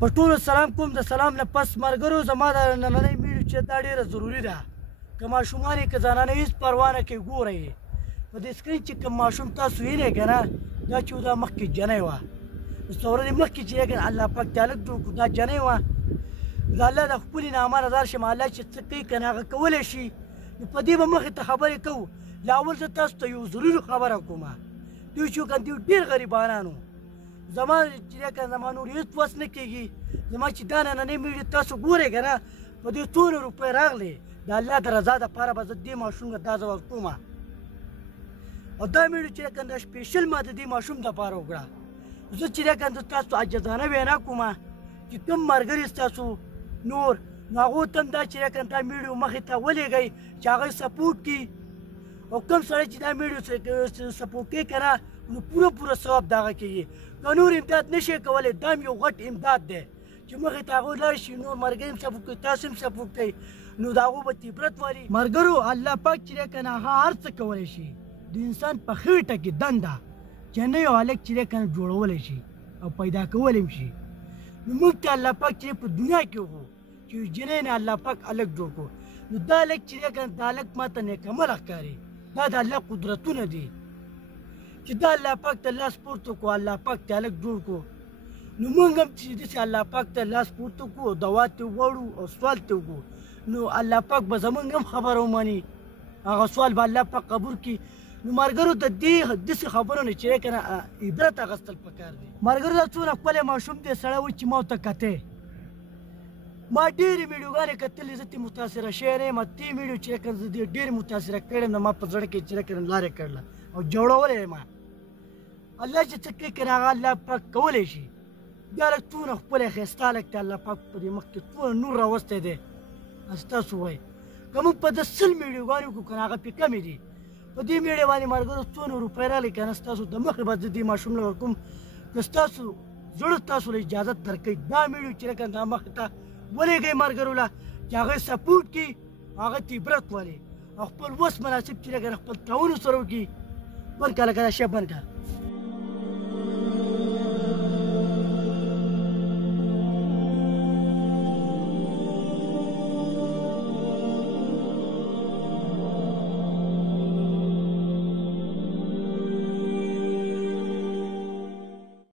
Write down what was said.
په ټولو سلام کوم. د سلام نه پس ملګرو زما د نننۍ ویډیو چې دا ډېره ضروري ده. که ماشومان یې که زنانه هېڅ پروا نه کوي ګورئ په دې سکرین چې کوم ماشوم تاسو وینئ که نه دا چې دا مخکې جنۍ وه د څو ورځې مخکې چې دی الله پاک ته هلک جوړ کړو دا جنۍ وه. د الله د ښکلي نامه نه دار شم الله چې څه کوي که نه هغه کولی شي نو په دې به مخې ته خبرې کوو. له اول زه تاسو ته یو ضروري خبره کوم. دوی چې وکړه دوی ډېر غریبانانو زما چې دی که زما نور هېڅ وس نه کېږي زما چې دا نننۍ ویډیو تاسو ګورئ که نه په دې څونه روپۍ راغلې د الله د رضا دپاره به زه دې ماشوم ته دا ځواب کوم. او دا ویډیو چې دی که دا سپېشل ما د دې ماشوم دپاره وکړه. زه چې دی که زه تاسو عاجزانه وینا کوم چې کوم ملګري ستاسو نور نو هغو ته هم دا چې دی که دا ویډیو مخې ته ولېږئ چې هغه سپورټ کړي او کوم سړی چې دا ویډیو سپورټ کوي که نه نو پوره ثواب د هغه کېږي. که نور امداد نه شي کولی دا هم یو غټ امداد دی چې مخې ته هغوی لاړ شي نور ملګري هم سپورټ کوي تاسو هم سپورټ کوئ نو د هغو به عبرت والي. ملګرو الله پاک چې دی که نه هغه هر څه کولی شي د انسان په خېټه کې دنده جنۍ او هلک چې دی که نه جوړولی شي او پیدا کولی هم شي. نو موږ ته الله پاک چې په دنیا کې وغو چې جنۍ نه الله پاک هلک جوړ کړو نو دا هلک چې دی که نه دا هلک ما ته نیکعمله ښکاري. دا د الله قدرتونه دي چې دا الله پاک ته لاس پورته کړو الله پاک ته هلک جوړ کړو نو موږ هم چې داسې الله پاک ته لاس پورته کړو او دعا ترې وغواړو او سوال ترې وکړو نو الله پاک به زموږ هم خبره ومني هغه سوال به الله پاک قبول کړي. نو ملګرو د دې داسې خبرو نه چې دی که نه عبرت اخیستل پکار دی. ملګرو دا څونه ښکلی ماشوم دی سړی وایي چې ما ورته کتې ما ډېرې ویډیوګانې کتلې زه ترې متاثره شوی نه یم. دې ویډیو چې دی که زه دې ډېرې متاثره کړې یم ما په زړه کې چې دی که نه لارې کړله او جوړولی یم. الله چې څه کوي که نه هغه الله پاک کولی شي. دا هلک څونه ښکلی ښایسته هلک دی الله پاک په دې مخ کې څونه نور راوستی دی ستاسو وایي. که موږ په ده 100 ویډیوګانې وکړو که نه هغه پرې کمې دي. په دې ویډیو باندې ملګرو څونه روپۍ راغلې که نه ستاسو د مخې به زه دې ماشوم له ورکوم که ستاسو زړه تاسو له اجازت درکوي دا ویډیو چې دی که نه دا مخې ته ولېږئ ملګرو له چې هغه سپورټ کړي هغه ته عبرت والي او خپل وس مناسب چې دی که نه خپل تعاون ورسره وکړي. بند کړه لکه دا شی بند کړه.